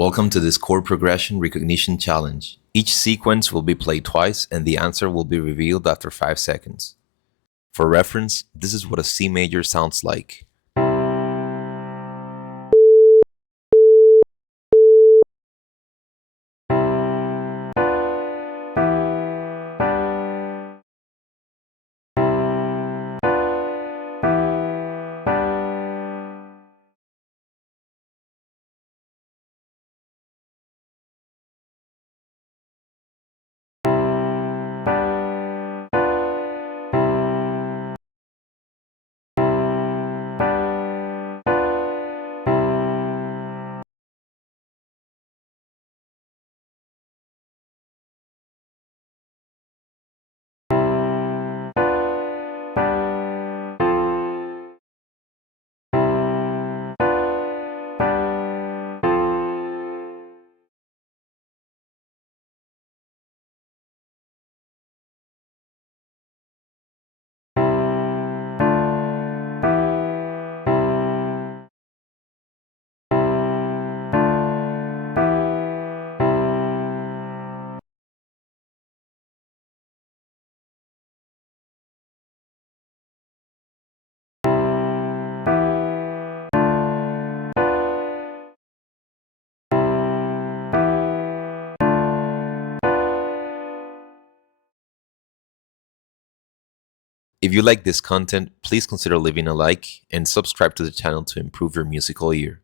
Welcome to this chord progression recognition challenge. Each sequence will be played twice and the answer will be revealed after 5 seconds. For reference, this is what a C major sounds like. If you like this content, please consider leaving a like and subscribe to the channel to improve your musical ear.